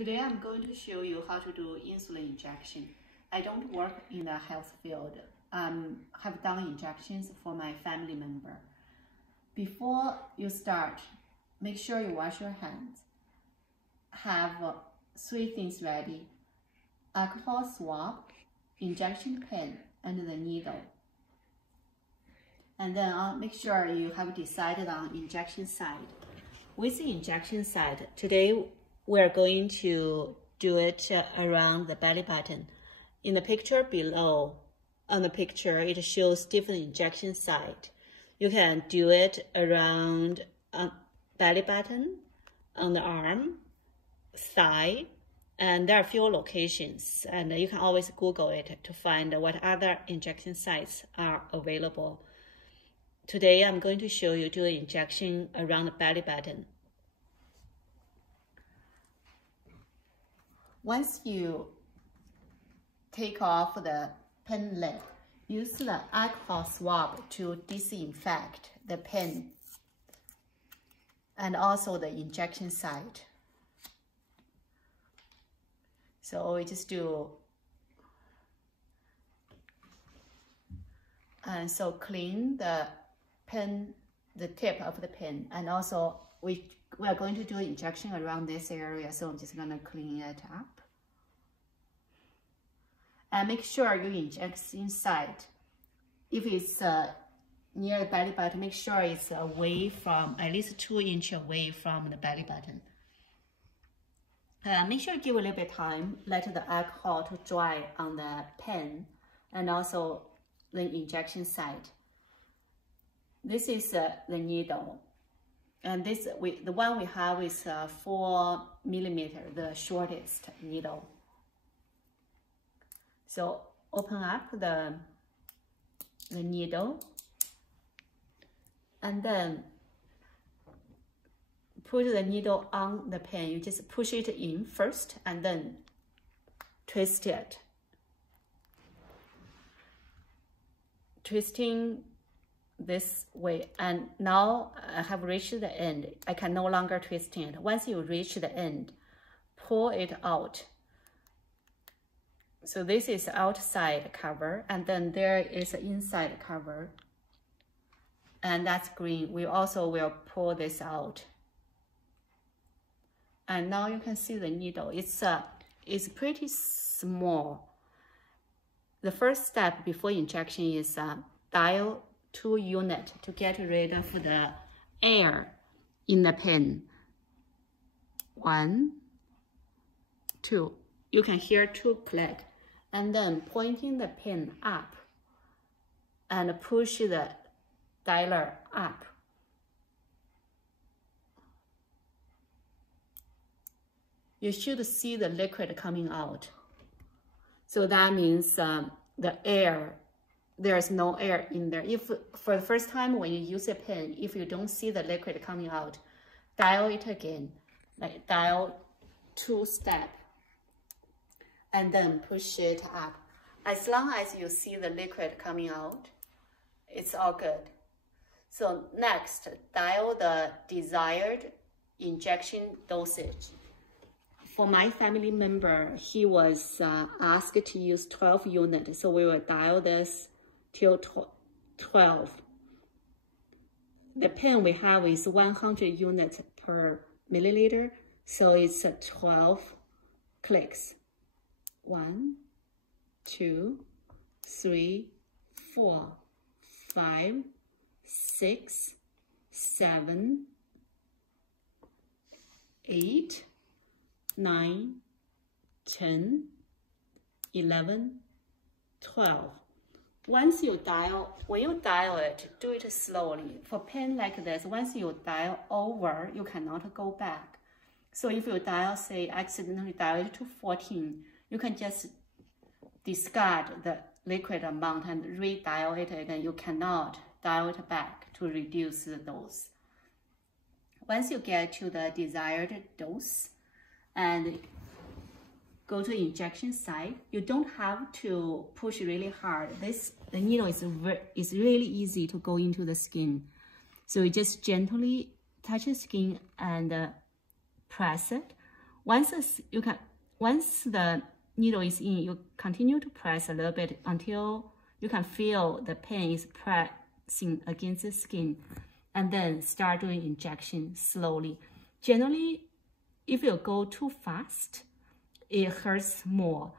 Today I'm going to show you how to do insulin injection. I don't work in the health field. Have done injections for my family member. Before you start, make sure you wash your hands. Have 3 things ready: alcohol swab, injection pen, and the needle. And then make sure you have decided on injection site. With the injection site, today we're going to do it around the belly button. In the picture below, on the picture, it shows different injection site. You can do it around belly button, on the arm, thigh, and there are a few locations, and you can always Google it to find what other injection sites are available. Today, I'm going to show you do an injection around the belly button. Once you take off the pen lid, use the alcohol swab to disinfect the pen and also the injection site. So we just do, and so clean the pen, the tip of the pen, and also we are going to do injection around this area, so I'm just gonna clean it up. And make sure you inject inside. If it's near the belly button, make sure it's away from, at least 2 inches away from the belly button. Make sure you give a little bit of time, let the alcohol to dry on the pen and also the injection site. This is the needle. And this, the one we have is 4 millimeter, the shortest needle. So open up the needle and then put the needle on the pen. You just push it in first and then twist it. Twisting this way, and now I have reached the end. I can no longer twist it. Once you reach the end, pull it out. So this is outside cover, and then there is an inside cover, and that's green. We also will pull this out. And now you can see the needle. It's pretty small. The first step before injection is dial 2 units to get rid of the air in the pen. 1, 2. You can hear 2 click. And then pointing the pen up and push the dialer up. You should see the liquid coming out. So that means the air, there's no air in there. If for the first time when you use a pen, if you don't see the liquid coming out, dial it again, like dial 2 steps. And then push it up. As long as you see the liquid coming out, it's all good. So next, dial the desired injection dosage. For my family member, he was asked to use 12 units, so we will dial this till 12. The pen we have is 100 units per milliliter, so it's 12 clicks. 1, 2, 3, 4, 5, 6, 7, 8, 9, 10, 11, 12. Once you dial, when you dial it, do it slowly. For pen like this, once you dial over, you cannot go back. So if you dial, say, accidentally dial it to 14, you can just discard the liquid amount and redial it again. You cannot dial it back to reduce the dose. Once you get to the desired dose and go to injection site, you don't have to push really hard. The needle is really easy to go into the skin. So you just gently touch the skin and press it. Once the needle is in, you continue to press a little bit until you can feel the pen is pressing against the skin, and then start doing injection slowly. Generally, if you go too fast, it hurts more,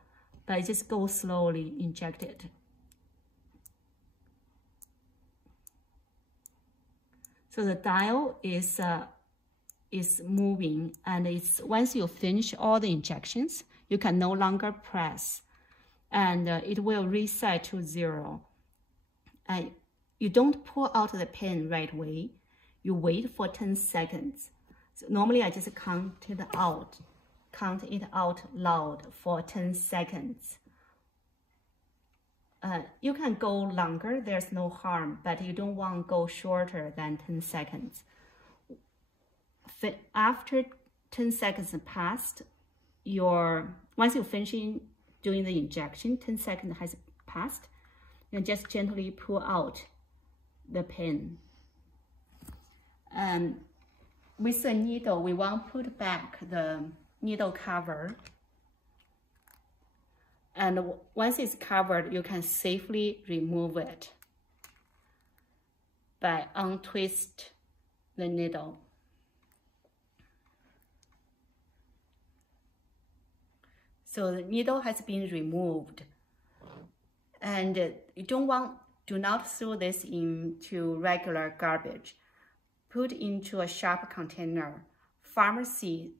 but just go slowly, inject it. So the dial is moving, and once you finish all the injections, you can no longer press, and it will reset to 0. And you don't pull out the pen right away. You wait for 10 seconds. So normally I just count it out loud for 10 seconds. You can go longer, there's no harm, but you don't want to go shorter than 10 seconds. After 10 seconds passed, once you finish doing the injection, 10 seconds has passed, you just gently pull out the pen. And with the needle, we want to put back the needle cover. And once it's covered, you can safely remove it by untwist the needle. So the needle has been removed, and you do not throw this into regular garbage. Put into a sharp container. Pharmacies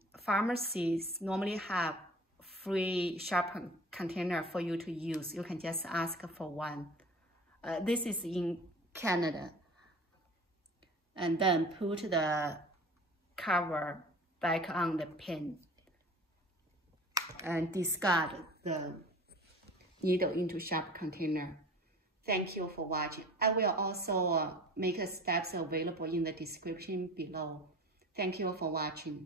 normally have free sharp container for you to use. You can just ask for one. This is in Canada. And then put the cover back on the pen and discard the needle into sharp container. Thank you for watching. I will also make steps available in the description below. Thank you for watching.